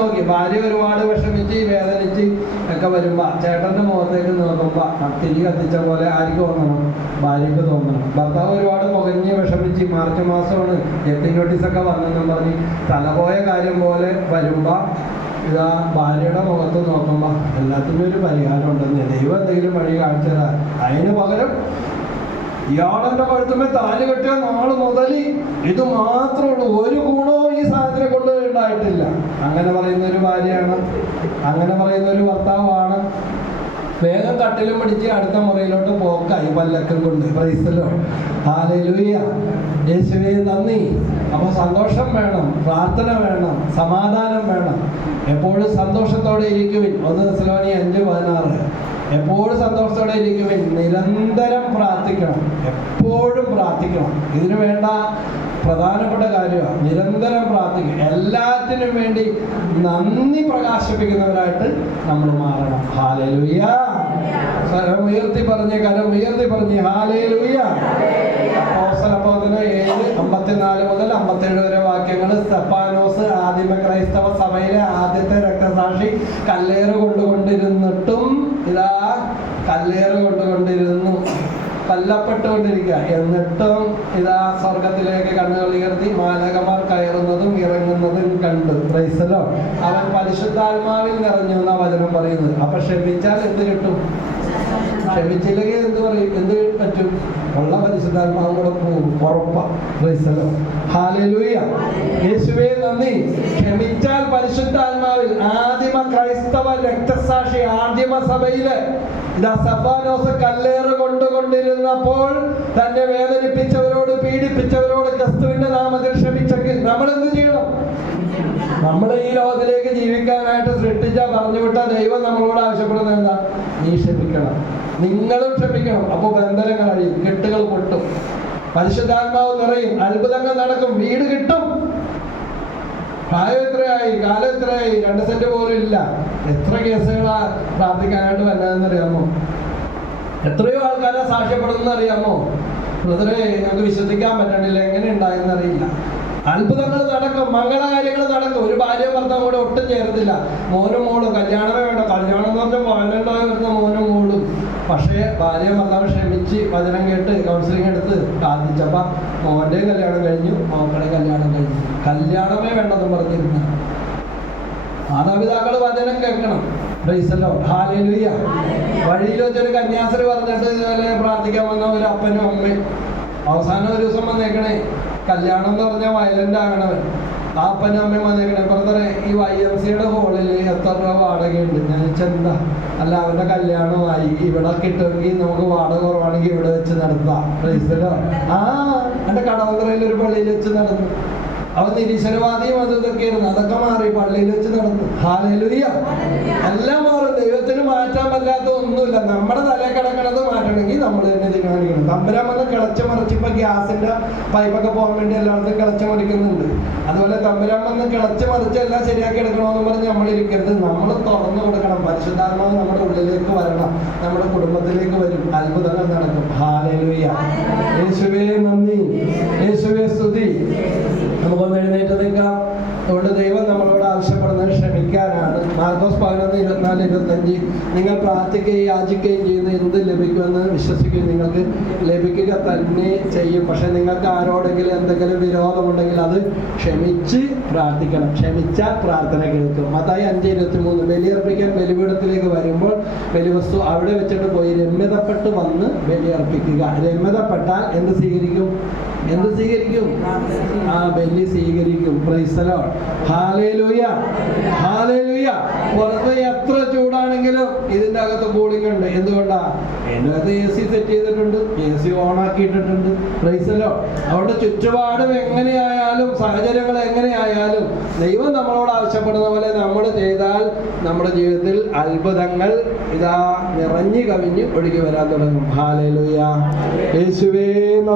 നോക്കി. ഭാര്യ ഒരുപാട് വിഷമിച്ച് വേദനിച്ച് ഒക്കെ വരുമ്പോ ചേട്ടന്റെ മുഖത്തേക്ക് നോക്കുമ്പോ തിരി കത്തിച്ച പോലെ ആർക്ക് തോന്നണം? ഭാര്യക്ക് തോന്നണം. ഭർത്താവ് ഒരുപാട് പുകഞ്ഞ് വിഷമിച്ച് മാർച്ച് മാസമാണ് ജപ്തി നോട്ടീസൊക്കെ വന്നെന്നും പറഞ്ഞ് തലപോയ കാര്യം പോലെ വരുമ്പോ ഇതാ ഭാര്യയുടെ മുഖത്ത് നോക്കുമ്പോ എല്ലാത്തിനും ഒരു പരിഹാരം ഉണ്ടെന്ന് ദൈവം എന്തെങ്കിലും വഴി കാണിച്ചു തരാം. അതിന് പകരം ഇയാളെന്റെ കഴുത്തുമേ താലി കെട്ടിയ നാള് മുതൽ ഇത് മാത്രമേ ഉള്ളൂ, ഒരു ഗുണവും ഈ സാധനത്തിനെ കൊണ്ട് ഉണ്ടായിട്ടില്ല. അങ്ങനെ പറയുന്ന ഒരു ഭാര്യയാണ്, അങ്ങനെ പറയുന്ന ഒരു ഭർത്താവാണ്. വേഗം കട്ടിലും പിടിച്ച് അടുത്ത മുറിയിലോട്ട് പോക്കായി പല്ലക്കം കൊണ്ട്. പ്രൈസലോ, ഹല്ലേലൂയ, യേശുവേ നന്ദി. അപ്പൊ സന്തോഷം വേണം, പ്രാർത്ഥന വേണം, സമാധാനം വേണം. എപ്പോഴും സന്തോഷത്തോടെ ഇരിക്കുവിൻ. 1 തെസ്സലോനിക്കർ 5:16. എപ്പോഴും സന്തോഷത്തോടെ ഇരിക്കുവിൻ, നിരന്തരം പ്രാർത്ഥിക്കണം, എപ്പോഴും പ്രാർത്ഥിക്കണം. ഇതിനു വേണ്ട പ്രധാനപ്പെട്ട കാര്യമാണ് നിരന്തരം പ്രാർത്ഥിക്കുക. എല്ലാത്തിനും വേണ്ടി നന്ദി പ്രകാശിപ്പിക്കുന്നവരായിട്ട് നമ്മൾ മാറണം. ഹല്ലേലൂയ. കരം ഉയർത്തി പറഞ്ഞ് ഹല്ലേലൂയ. അപ്പോസ്തലപ്രവർത്തനം 7:54 മുതൽ 57 വരെ വാക്യങ്ങൾ. സ്തെഫാനോസ് ആദിമ ക്രൈസ്തവ സഭയിലെ ആദ്യത്തെ രക്തസാക്ഷി കല്ലേറ് കൊണ്ടുകൊണ്ടിരുന്നിട്ടും ഇതാ കല്ലേറ് കൊണ്ടുകൊണ്ടിരുന്നു, കൊല്ലപ്പെട്ടുകൊണ്ടിരിക്കുക. എന്നിട്ടും ഇതാ സ്വർഗത്തിലേക്ക് കണ്ണുകൾ ഉയർത്തി മാലാഖമാർ കയറുന്നതും ഇറങ്ങുന്നതും കണ്ടു. പ്രൈസലോ. അവൻ പരിശുദ്ധാത്മാവിൽ നിറഞ്ഞു എന്നാ വചനം പറയുന്നത്. അപ്പൊ ക്ഷമിച്ചാൽ എന്ത് കിട്ടും? ക്ഷമിച്ചില്ലെങ്കിൽ എന്ത് പറയും? എന്ത് പറ്റും? ഉള്ള പരിശുദ്ധാത്മാവും കൂടെ പോകും, ഉറപ്പാ. പ്രൈസലോ, ഹല്ലേലൂയ. യേശുവേ നന്ദി. ക്ഷമിച്ചാൽ പരിശുദ്ധാത്മാവിൽ ആദിമ ക്രൈസ്തവ രക്തസാക്ഷി ആദിമ സഭയില് ഇതാ സ്തെഫാനോസ് കല്ലേറ് കൊണ്ടുകൊണ്ടിരുന്നപ്പോൾ തന്നെ വേദനിപ്പിച്ചവരോട് പീഡിപ്പിച്ചവരോട് ക്രിസ്തുവിന്റെ നാമത്തിൽ ക്ഷമിച്ചെങ്കിൽ നമ്മൾ എന്ത് ചെയ്യണം? നമ്മൾ ഈ ലോകത്തിലേക്ക് ജീവിക്കാനായിട്ട് സൃഷ്ടിച്ച പറഞ്ഞുവിട്ട ദൈവം നമ്മളോട് ആവശ്യപ്പെടുന്നത് എന്താ? നീ ക്ഷമിക്കണം, നിങ്ങളും ക്ഷമിക്കണം. അപ്പൊ ബന്ധനങ്ങൾ അഴിയും, കെട്ടുകൾ പൊട്ടും, പരിശുദ്ധാത്മാവ് നിറയും, അത്ഭുതങ്ങൾ നടക്കും, വീട് കിട്ടും. പ്രായം എത്രയായി, കാലം എത്രയായി, 2 സെന്റ് പോലും ഇല്ല. എത്ര കേസുകളാ പ്രാർത്ഥിക്കാനായിട്ട് വന്നതെന്നറിയാമോ? എത്രയോ ആൾക്കാരെ സാക്ഷ്യപ്പെടുന്ന അറിയാമോ? ബ്രദറെ, ഞങ്ങൾക്ക് വിശ്വസിക്കാൻ പറ്റണില്ല, എങ്ങനെ ഉണ്ടായെന്നറിയില്ല. അത്ഭുതങ്ങൾ നടക്കും, മംഗളകാര്യങ്ങൾ നടക്കും. ഒരു ഭാര്യ ഭർത്താവും കൂടെ ഒട്ടും ചേർത്തില്ല. മോനും മോളും കല്യാണമേ വേണ്ട. കല്യാണം എന്ന് പറഞ്ഞാൽ വയലൻ്റായി വരുന്ന മോനും മോളും. പക്ഷേ ഭാര്യ ഭർത്താവ് ക്ഷമിച്ച് വചനം കേട്ട് കൗൺസിലിംഗ് എടുത്ത് പ്രാർത്ഥിച്ചപ്പോൾ മോൻ്റെയും കല്യാണം കഴിഞ്ഞു, മോക്കളുടെയും കല്യാണം കഴിഞ്ഞു. കല്യാണമേ വേണ്ടെന്ന് പറഞ്ഞിരുന്ന മാതാപിതാക്കൾ വചനം കേൾക്കണം. പ്രൈസലോ, ഹല്ലേലൂയ. വഴിയിൽ വെച്ചൊരു കന്യാസ്ത്രീ പറഞ്ഞിട്ട് ഇതുപോലെ പ്രാർത്ഥിക്കാൻ വന്ന ഒരു അപ്പനും അമ്മയും അവസാനം ഒരു ദിവസം വന്നേക്കണേ, കല്യാണം എന്ന് പറഞ്ഞാൽ വയലൻ്റ് ആകണവൻ. ആ അപ്പനും അമ്മയും വന്നേക്കണേ, ബ്രദറെ ഈ YMCയുടെ ഹോളിൽ എത്ര രൂപ വാടകയുണ്ട്? ഞാൻ എന്താ അല്ല, അവൻ്റെ കല്യാണമായി, ഇവിടെ കിട്ടുമെങ്കിൽ നമുക്ക് വാടക കുറവാണെങ്കിൽ ഇവിടെ വെച്ച് നടത്താം. പ്രൈസലോ. എൻ്റെ കടവന്ത്രയിൽ ഒരു പള്ളിയിൽ വെച്ച് നടന്നു. അവൻ നിരീശ്വരവാദിയും അത് ഇതൊക്കെയായിരുന്നു, അതൊക്കെ മാറി പള്ളിയിൽ വെച്ച് നടന്നു. ഹല്ലേലൂയ. എല്ലാം മാറും. ദൈവത്തിന് മാറ്റാൻ പറ്റാത്ത ഒന്നുമില്ല. നമ്മുടെ തലയിൽ കിടക്കണത് മാറ്റണമെങ്കിൽ നമ്മൾ തന്നെ തീരുമാനിക്കണം. തമ്പുരാൻ വന്ന് കിളച്ച് മറിച്ച് ഇപ്പൊ ഗ്യാസിന്റെ പൈപ്പൊക്കെ പോകാൻ വേണ്ടി എല്ലായിടത്തും കിളച്ച് മറിക്കുന്നുണ്ട്. അതുപോലെ തമ്പുരാൻ വന്ന് കിളച്ച് മറിച്ച് എല്ലാം ശരിയാക്കി എടുക്കണമെന്ന് പറഞ്ഞ് നമ്മളിരിക്കരുത്. നമ്മൾ തുറന്നു കൊടുക്കണം. പരിശുദ്ധാത്മാവ് നമ്മുടെ ഉള്ളിലേക്ക് വരണം, നമ്മുടെ കുടുംബത്തിലേക്ക് വരും, അത്ഭുതങ്ങൾ നടക്കും. ഹല്ലേലൂയ. യേശുവേ നന്ദി, യേശുവേ സ്തുതി. നമുക്കൊന്ന് എഴുന്നേറ്റ് നിൽക്കാം. അതുകൊണ്ട് ദൈവം നമ്മളോട് ആവശ്യപ്പെടുന്നത് ക്ഷമിക്കാനാണ്. മാർക്കോസ് 11:24-25. നിങ്ങൾ പ്രാർത്ഥിക്കുകയും യാചിക്കുകയും ചെയ്യുന്ന എന്ത് ലഭിക്കുമെന്ന് വിശ്വസിക്കുകയും നിങ്ങൾക്ക് ലഭിക്കുക തന്നെ ചെയ്യും. പക്ഷെ നിങ്ങൾക്ക് ആരോടെങ്കിലും എന്തെങ്കിലും വിരോധമുണ്ടെങ്കിൽ അത് ക്ഷമിച്ച് പ്രാർത്ഥിക്കണം. ക്ഷമിച്ചാൽ പ്രാർത്ഥന കേൾക്കും. മത്തായി 5:23. ബലിയർപ്പിക്കാൻ ബലിപീഠത്തിലേക്ക് വരുമ്പോൾ ബലിവസ്തു അവിടെ വെച്ചിട്ട് പോയി രമ്യതപ്പെട്ട് വന്ന് ബലിയർപ്പിക്കുക. രമ്യതപ്പെട്ടാൽ എന്ത് സ്വീകരിക്കും? ബലി സ്വീകരിക്കും. Price the Lord. Hallelujah, hallelujah. പുറത്ത് എത്ര ചൂടാണെങ്കിലും ഇതിന്റെ അകത്ത് കൂളിംഗ് ഉണ്ട്. എന്തുകൊണ്ടാ? എൻ്റെ അകത്ത് AC സെറ്റ് ചെയ്തിട്ടുണ്ട്, AC ഓൺ ആക്കിയിട്ടിട്ടുണ്ട്. Praise the lord. അതുകൊണ്ട് ചുറ്റുപാടും എങ്ങനെയായാലും സാഹചര്യങ്ങൾ എങ്ങനെയായാലും ദൈവം നമ്മളോട് ആവശ്യപ്പെടുന്ന പോലെ നമ്മൾ ചെയ്താൽ നമ്മുടെ ജീവിതത്തിൽ അത്ഭുതങ്ങൾ ഇതാ നിറഞ്ഞു കവിഞ്ഞ് ഒഴുകി വരാൻ തുടങ്ങും. ഹല്ലേലൂയ. യേശുവേ